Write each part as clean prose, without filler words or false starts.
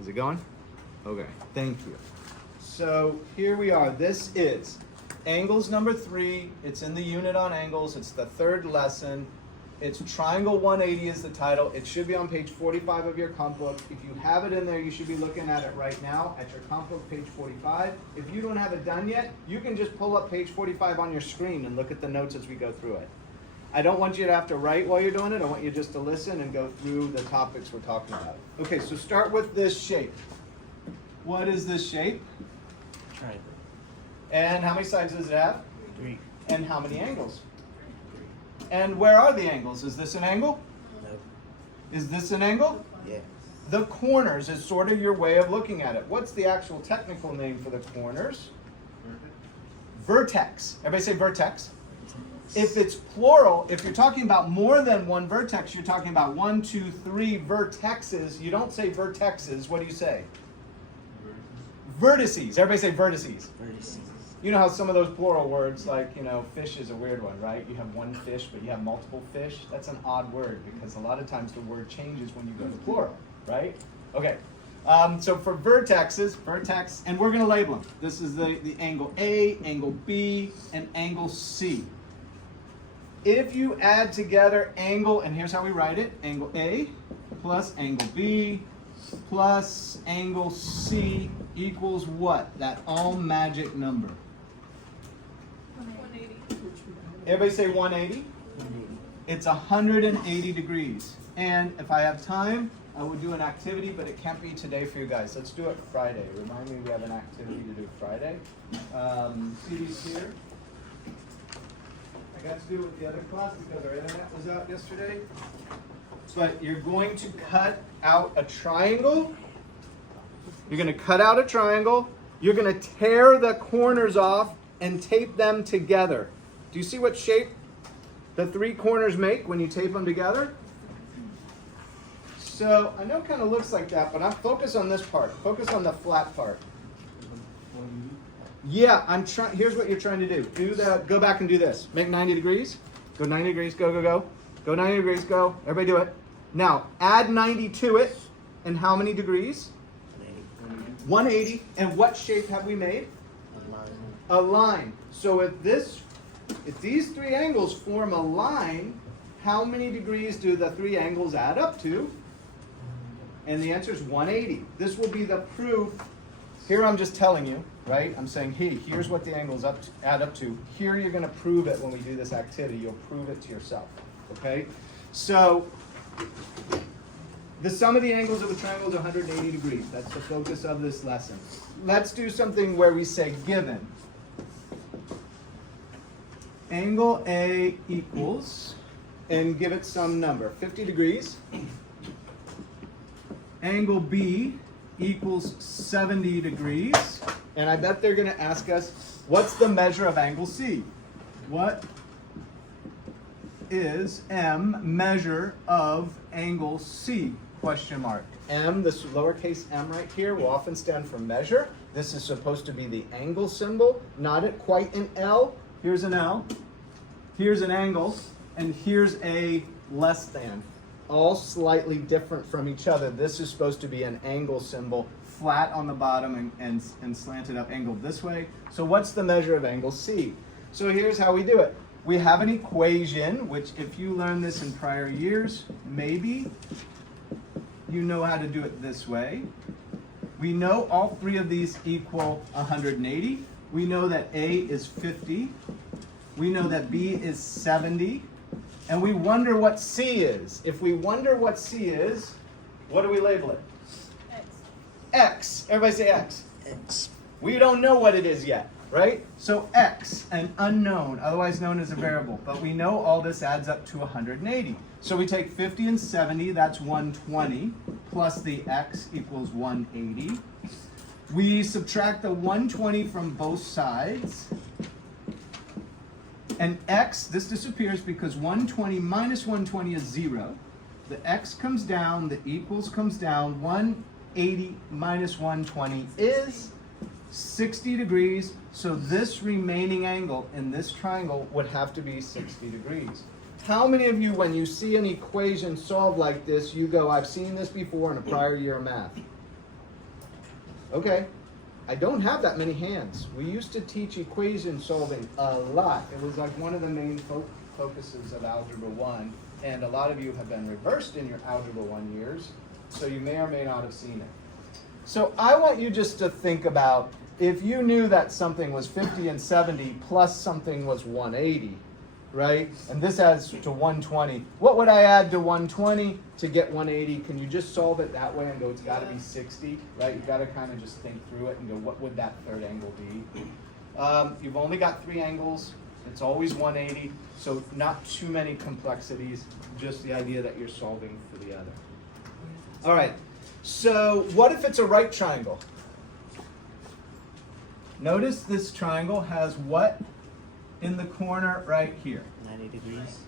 Is it going? Okay, thank you. So here we are. This is angles number 3. It's in the unit on angles. It's the 3rd lesson. It's Triangle 180 is the title. It should be on page 45 of your comp book. If you have it in there, you should be looking at it right now at your comp book, page 45. If you don't have it done yet, you can just pull up page 45 on your screen and look at the notes as we go through it. I don't want you to have to write while you're doing it. I want you just to listen and go through the topics we're talking about. Okay, so start with this shape. What is this shape? Triangle. And how many sides does it have? 3. And how many angles? And where are the angles? Is this an angle? No. Is this an angle? Yes. The corners is sort of your way of looking at it. What's the actual technical name for the corners? Vertex. Everybody say vertex. If it's plural, if you're talking about more than one vertex, you're talking about 1, 2, 3 vertexes. You don't say vertexes. What do you say? Vertices. Everybody say vertices. Vertices. You know how some of those plural words, like, fish is a weird one, right? You have one fish, but you have multiple fish. That's an odd word because a lot of times the word changes when you go to plural, right? Okay. So for vertexes, and we're going to label them. This is the angle A, angle B, and angle C. If you add together angle, and here's how we write it, angle A plus angle B plus angle C equals what? That all magic number. 180. Everybody say 180? It's 180 degrees. And if I have time, I would do an activity, but it can't be today for you guys. Let's do it Friday. Remind me we have an activity to do Friday. See these here? I got to do it with the other class because our internet was out yesterday. But you're going to cut out a triangle. You're going to cut out a triangle. You're going to tear the corners off and tape them together. Do you see what shape the 3 corners make when you tape them together? So I know it kind of looks like that, but I'm focused on this part. Focus on the flat part. Yeah, I'm trying. Here's what you're trying to do. Go back and do this. Make 90 degrees. Go 90 degrees. Go, go, go. Go 90 degrees. Go. Everybody do it. Now, add 90 to it. And how many degrees? 180. And what shape have we made? A line. So if these 3 angles form a line, how many degrees do the 3 angles add up to? And the answer is 180. This will be the proof. Here I'm just telling you, right? I'm saying, hey, here's what the angles add up to. Here you're going to prove it when we do this activity. You'll prove it to yourself, okay? So the sum of the angles of a triangle is 180 degrees. That's the focus of this lesson. Let's do something where we say given. Angle A equals, and give it some number, 50 degrees. Angle B equals 70 degrees. And I bet they're going to ask us, what's the measure of angle C? What is M measure of angle C? Question mark. M, this lowercase m right here, will often stand for measure. This is supposed to be the angle symbol, not quite an L. Here's an L. Here's an angle. And here's a less than. All slightly different from each other. This is supposed to be an angle symbol, flat on the bottom and slanted up, angled this way. So what's the measure of angle C? So here's how we do it. We have an equation, which if you learned this in prior years, maybe you know how to do it this way. We know all 3 of these equal 180. We know that A is 50. We know that B is 70. And we wonder what C is. If we wonder what C is, what do we label it? X. X. Everybody say X. X. We don't know what it is yet, right? So X, an unknown, otherwise known as a variable. But we know all this adds up to 180. So we take 50 and 70, that's 120, plus the X equals 180. We subtract the 120 from both sides. And X, this disappears because 120 minus 120 is 0. The X comes down, the equals comes down. 180 minus 120 is 60 degrees. So this remaining angle in this triangle would have to be 60 degrees. How many of you, when you see an equation solved like this, you go, I've seen this before in a prior year of math? Okay. I don't have that many hands. We used to teach equation solving a lot. It was like one of the main focuses of Algebra 1. And a lot of you have been reversed in your Algebra 1 years, so you may or may not have seen it. So I want you just to think about if you knew that something was 50 and 70 plus something was 180, right? And this adds to 120. What would I add to 120 to get 180? Can you just solve it that way and go, it's got to be 60, right? You've got to kind of just think through it and go, what would that third angle be? You've only got 3 angles. It's always 180, so not too many complexities, just the idea that you're solving for the other. All right, so what if it's a right triangle? Notice this triangle has what in the corner right here? 90 degrees.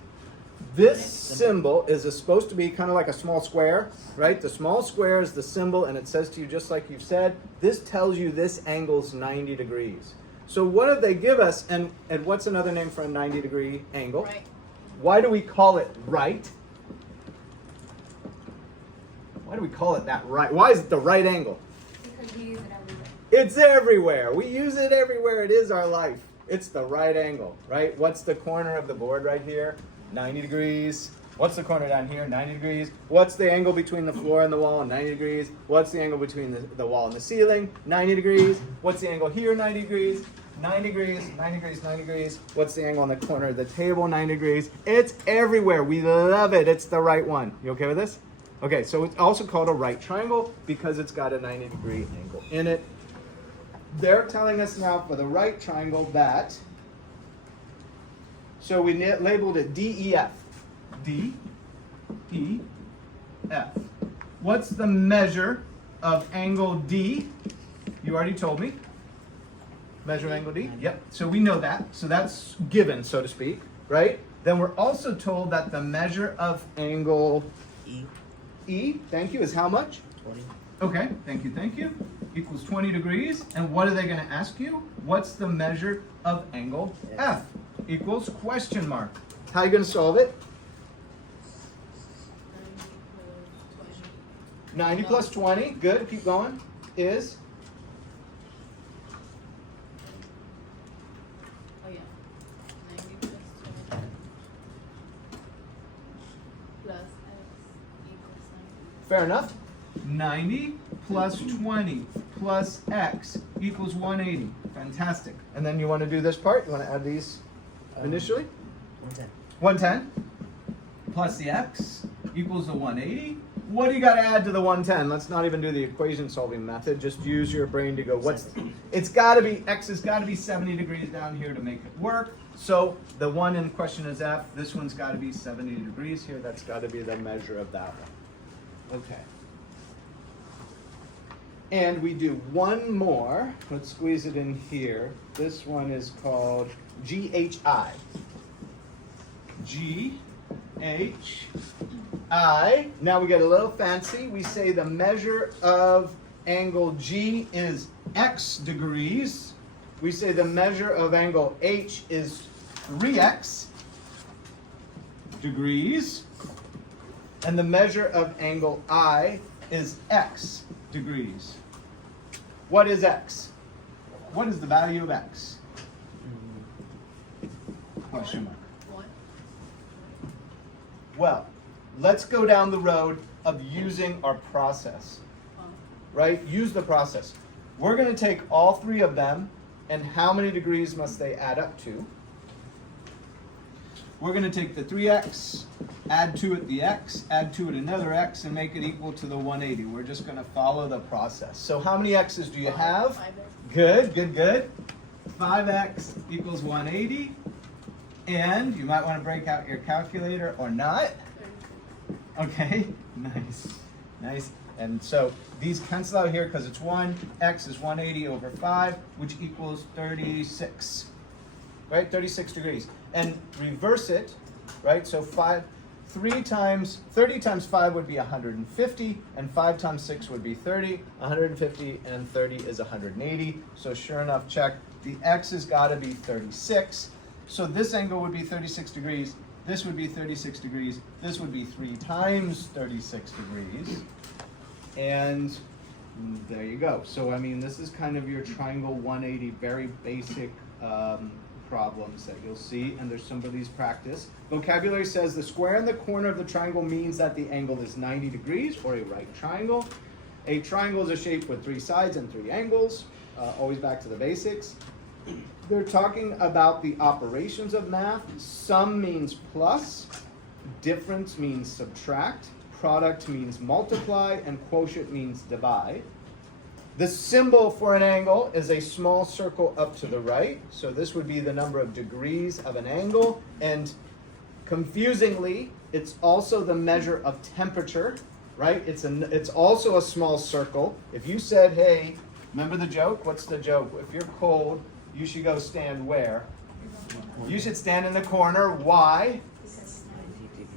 This symbol is supposed to be kind of like a small square, right? The small square is the symbol, and it says to you, just like you've said, this tells you this angle's 90 degrees. So what did they give us, and what's another name for a 90-degree angle? Right. Why do we call it right? Why do we call it that right? Why is it the right angle? Because we use it everywhere. It's everywhere. We use it everywhere. It is our life. It's the right angle, right? What's the corner of the board right here? 90 degrees. What's the corner down here? 90 degrees. What's the angle between the floor and the wall? 90 degrees. What's the angle between the wall and the ceiling? 90 degrees. What's the angle here? 90 degrees. 90 degrees, 90 degrees, 90 degrees. What's the angle on the corner of the table? 90 degrees. It's everywhere. We love it. It's the right one. You okay with this? Okay, so it's also called a right triangle because it's got a 90-degree angle in it. They're telling us now for the right triangle that, so we labeled it DEF. D, E, F. What's the measure of angle D? You already told me. Measure of angle D? Yep. So we know that. So that's given, so to speak, right? Then we're also told that the measure of angle E, thank you, is how much? 20. Okay, thank you, equals 20 degrees. And what are they going to ask you? What's the measure of angle F? Equals question mark. How are you going to solve it? 90 plus 20, good, keep going, is? Oh yeah. 90 plus 20 plus x equals 90. Fair enough. 90 plus 20 plus x equals 180. Fantastic. And then you want to do this part? You want to add these initially? 110. 110 plus the x equals the 180. What do you got to add to the 110? Let's not even do the equation solving method. Just use your brain to go, it's got to be, x has got to be 70 degrees down here to make it work. So the one in question is F. This one's got to be 70 degrees here. That's got to be the measure of that one. Okay. And we do one more. Let's squeeze it in here. This one is called GHI. GHI. Now we get a little fancy. We say the measure of angle G is x degrees. We say the measure of angle H is 3x degrees. And the measure of angle I is x degrees. What is x? What is the value of x? Question mark. What? Well, let's go down the road of using our process, right? Use the process. We're going to take all 3 of them, and how many degrees must they add up to? We're going to take the 3x, add to it the x, add to it another x, and make it equal to the 180. We're just going to follow the process. So how many x's do you have? 5x. Good, good, good. 5x equals 180. And you might want to break out your calculator or not. 36. Okay, nice, nice. And so these cancel out here because it's 1. X is 180 over 5, which equals 36. Right, 36 degrees. And reverse it, right? So 30 times 5 would be 150, and 5 times 6 would be 30. 150 and 30 is 180. So sure enough, check. The x has got to be 36. So this angle would be 36 degrees. This would be 36 degrees. This would be 3 times 36 degrees. And There you go. So I mean, this is kind of your triangle 180, very basic problems that you'll see, and there's some of these practice. Vocabulary says the square in the corner of the triangle means that the angle is 90 degrees, or a right triangle. A triangle is a shape with 3 sides and 3 angles. Always back to the basics. They're talking about the operations of math. Sum means plus, difference means subtract, product means multiply, and quotient means divide. The symbol for an angle is a small circle up to the right. So this would be the number of degrees of an angle. And confusingly, it's also the measure of temperature, right? It's also a small circle. If you said, hey, remember the joke? What's the joke? If you're cold, you should go stand where? You should stand in the corner. Why?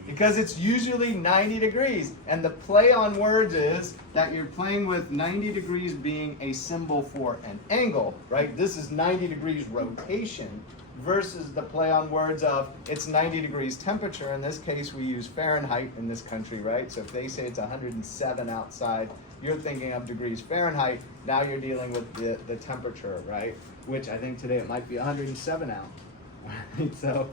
Because it's usually 90 degrees. And the play on words is that you're playing with 90 degrees being a symbol for an angle, right? This is 90 degrees rotation versus the play on words of it's 90 degrees temperature. In this case, we use Fahrenheit in this country, right? So if they say it's 107 outside, you're thinking of degrees Fahrenheit. Now you're dealing with the temperature, right? Which I think today it might be 107 out. Right? So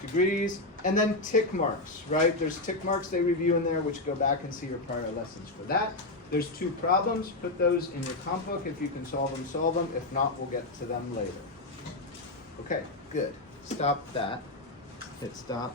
degrees, and then tick marks, right? There's tick marks they review in there, which go back and see your prior lessons for that. There's 2 problems. Put those in your comp book. If you can solve them, solve them. If not, we'll get to them later. Okay, good. Stop that. Hit stop.